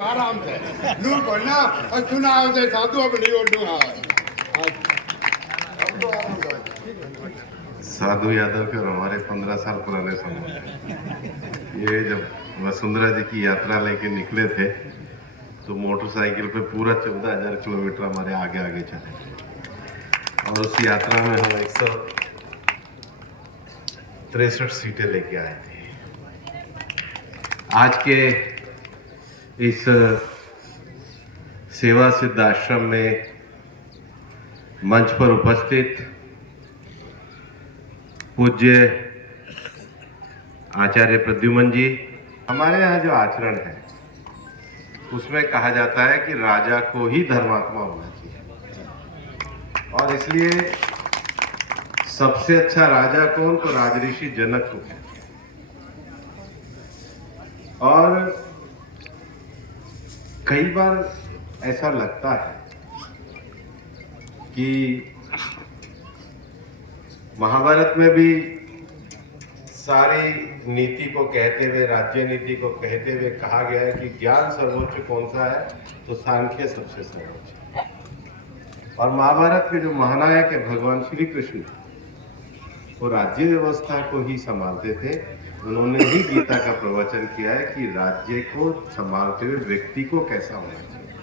आराम से नूर को ना और चुनाव से साधु अपनी ओर साधु यादव के और हमारे 15 साल पुराने संबंध। ये जब वसुंधरा जी की यात्रा लेके निकले थे तो मोटरसाइकिल पे पूरा 14,000 किलोमीटर हमारे आगे आगे चले और उस यात्रा में हम 163 सीटें लेके आए थे। आज के इस सेवा सिद्ध आश्रम में मंच पर उपस्थित पूज्य आचार्य प्रद्युमन जी, हमारे यहाँ जो आचरण है उसमें कहा जाता है कि राजा को ही धर्मात्मा होना चाहिए और इसलिए सबसे अच्छा राजा कौन, तो राजऋषि जनक को है। और कई बार ऐसा लगता है कि महाभारत में भी सारी नीति को कहते हुए, राज्य नीति को कहते हुए कहा गया है कि ज्ञान सर्वोच्च कौन सा है, तो सांख्य सबसे सर्वोच्च है। और महाभारत के जो महानायक है भगवान श्री कृष्ण, वो राज्य व्यवस्था को ही संभालते थे। उन्होंने ही गीता का प्रवचन किया है कि राज्य को संभालते हुए व्यक्ति को कैसा होना चाहिए।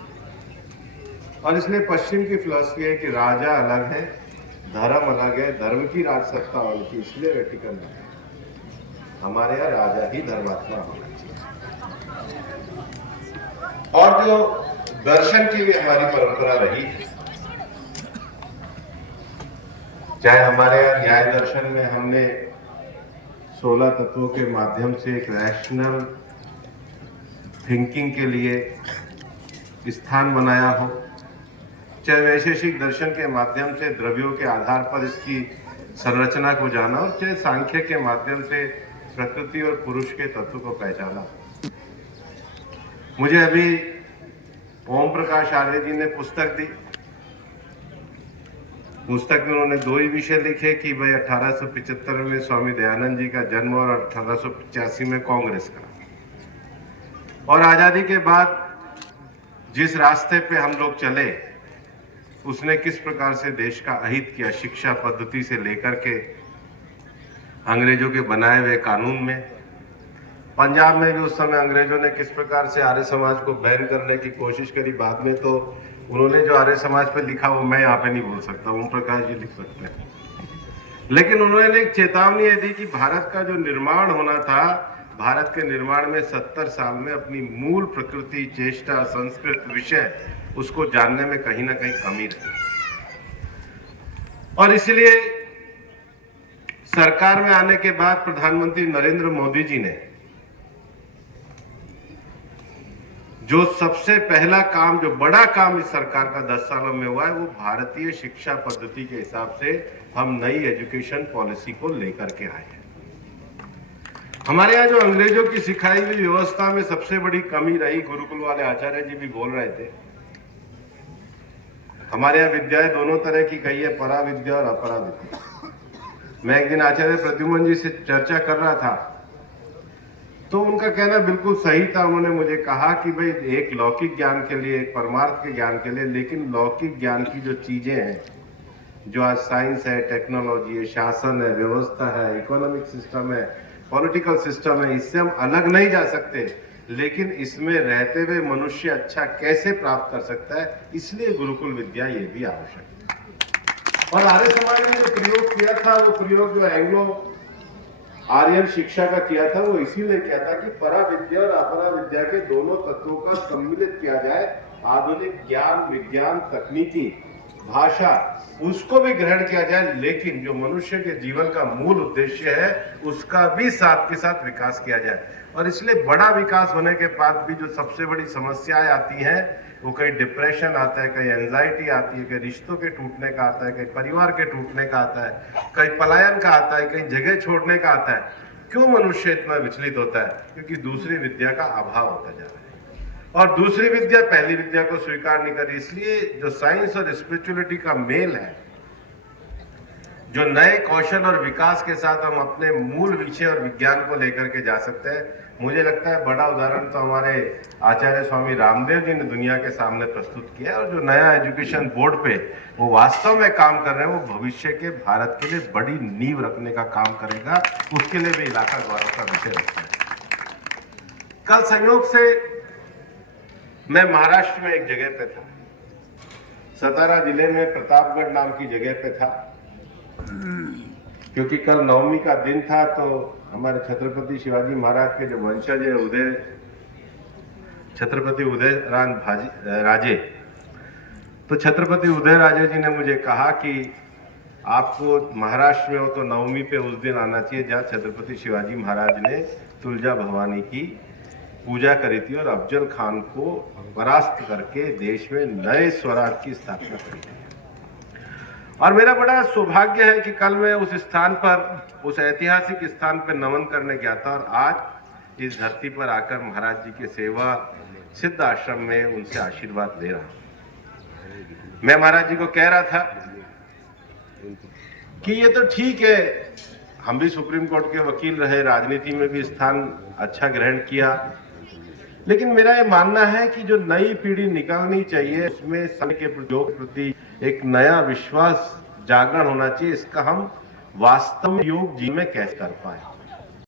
और इसलिए पश्चिम की फिलॉसफी है कि राजा अलग है, धर्म अलग है, धर्म की राजसत्ता उनकी, इसलिए वेटिकन है। हमारे यहाँ राजा ही धर्मात्मा होना चाहिए। और जो दर्शन की भी हमारी परंपरा रही है, चाहे हमारे यहाँ न्याय दर्शन में हमने 16 तत्वों के माध्यम से एक रैशनल थिंकिंग के लिए स्थान बनाया हो, चाहे वैशेषिक दर्शन के माध्यम से द्रव्यों के आधार पर इसकी संरचना को जाना हो, चाहे सांख्य के माध्यम से प्रकृति और पुरुष के तत्व को पहचाना। मुझे अभी ओम प्रकाश आर्य जी ने पुस्तक दी। पुस्तक में उन्होंने 2 ही विषय लिखे कि भाई 1875 में स्वामी दयानंद जी का जन्म और 1885 में कांग्रेस का। और आजादी के बाद जिस रास्ते पे हम लोग चले उसने किस प्रकार से देश का अहित किया, शिक्षा पद्धति से लेकर के अंग्रेजों के बनाए हुए कानून में। पंजाब में भी उस समय अंग्रेजों ने किस प्रकार से आर्य समाज को बैन करने की कोशिश करी। बाद में तो उन्होंने जो आर्य समाज पे लिखा वो मैं यहाँ पे नहीं बोल सकता, ओम प्रकाश जी लिख सकते हैं। लेकिन उन्होंने एक चेतावनी ये दी कि भारत का जो निर्माण होना था, भारत के निर्माण में 70 साल में अपनी मूल प्रकृति, चेष्टा, संस्कृत, विषय उसको जानने में कहीं ना कहीं कमी रही। और इसलिए सरकार में आने के बाद प्रधानमंत्री नरेंद्र मोदी जी ने जो सबसे पहला काम, जो बड़ा काम इस सरकार का 10 सालों में हुआ है, वो भारतीय शिक्षा पद्धति के हिसाब से हम नई एजुकेशन पॉलिसी को लेकर के आए हैं। हमारे यहाँ जो अंग्रेजों की सिखाई हुई व्यवस्था में सबसे बड़ी कमी रही, गुरुकुल वाले आचार्य जी भी बोल रहे थे, हमारे यहाँ विद्याएं दोनों तरह की कही है, परा विद्या और अपरा विद्या। मैं एक दिन आचार्य प्रद्युमन जी से चर्चा कर रहा था तो उनका कहना बिल्कुल सही था। उन्होंने मुझे कहा कि भाई एक लौकिक ज्ञान के लिए, एक परमार्थ के ज्ञान के लिए, लेकिन लौकिक ज्ञान की जो चीजें हैं, जो आज साइंस है, टेक्नोलॉजी है, शासन है, व्यवस्था है, इकोनॉमिक सिस्टम है, पॉलिटिकल सिस्टम है, इससे हम अलग नहीं जा सकते। लेकिन इसमें रहते हुए मनुष्य अच्छा कैसे प्राप्त कर सकता है, इसलिए गुरुकुल विद्या ये भी आवश्यक है। और आर्य समाज ने जो प्रयोग किया था, वो प्रयोग जो एंग्लो आर्यन शिक्षा का किया था, वो इसीलिए किया था कि परा विद्या और अपरा विद्या के दोनों तत्वों का सम्मिलित किया जाए। आधुनिक ज्ञान, विज्ञान, तकनीकी, भाषा, उसको भी ग्रहण किया जाए, लेकिन जो मनुष्य के जीवन का मूल उद्देश्य है उसका भी साथ के साथ विकास किया जाए। और इसलिए बड़ा विकास होने के बाद भी जो सबसे बड़ी समस्याएं आती हैं, वो कहीं डिप्रेशन आता है, कहीं एंजाइटी आती है, कहीं रिश्तों के टूटने का आता है, कहीं परिवार के टूटने का आता है, कहीं पलायन का आता है, कहीं जगह छोड़ने का आता है। क्यों मनुष्य इतना विचलित होता है? क्योंकि दूसरी विद्या का अभाव होता जा रहा है और दूसरी विद्या पहली विद्या को स्वीकार नहीं कर रही। इसलिए जो साइंस और स्पिरिचुअलिटी का मेल है, जो नए कौशल और विकास के साथ हम अपने मूल विषय और विज्ञान को लेकर के जा सकते हैं। मुझे लगता है बड़ा उदाहरण तो हमारे आचार्य स्वामी रामदेव जी ने दुनिया के सामने प्रस्तुत किया है। और जो नया एजुकेशन बोर्ड पे वो वास्तव में काम कर रहे हैं, वो भविष्य के भारत के लिए बड़ी नींव रखने का काम करेगा। उसके लिए भी इलाका गौरव का विषय रखता है। कल संयोग से मैं महाराष्ट्र में एक जगह पे था, सतारा जिले में प्रतापगढ़ नाम की जगह पे था, क्योंकि कल नवमी का दिन था। तो हमारे छत्रपति शिवाजी महाराज के जो वंशज है छत्रपति राजे, तो छत्रपति उदयराजे जी ने मुझे कहा कि आपको महाराष्ट्र में हो तो नवमी पे उस दिन आना चाहिए जहाँ छत्रपति शिवाजी महाराज ने तुलजा भवानी की पूजा करी थी और अफजल खान को परास्त करके देश में नए स्वराज की स्थापना करी थी। और मेरा बड़ा सौभाग्य है कि कल मैं उस स्थान पर, उस ऐतिहासिक स्थान पर नमन करने गया था और आज इस धरती पर आकर महाराज जी के सेवा सिद्ध आश्रम में उनसे आशीर्वाद ले रहा हूं। मैं महाराज जी को कह रहा था कि ये तो ठीक है, हम भी सुप्रीम कोर्ट के वकील रहे, राजनीति में भी स्थान अच्छा ग्रहण किया, लेकिन मेरा ये मानना है कि जो नई पीढ़ी निकलनी चाहिए उसमें समय के प्रति एक नया विश्वास जागरण होना चाहिए। इसका हम वास्तव में योग जी में कैसे कर पाए।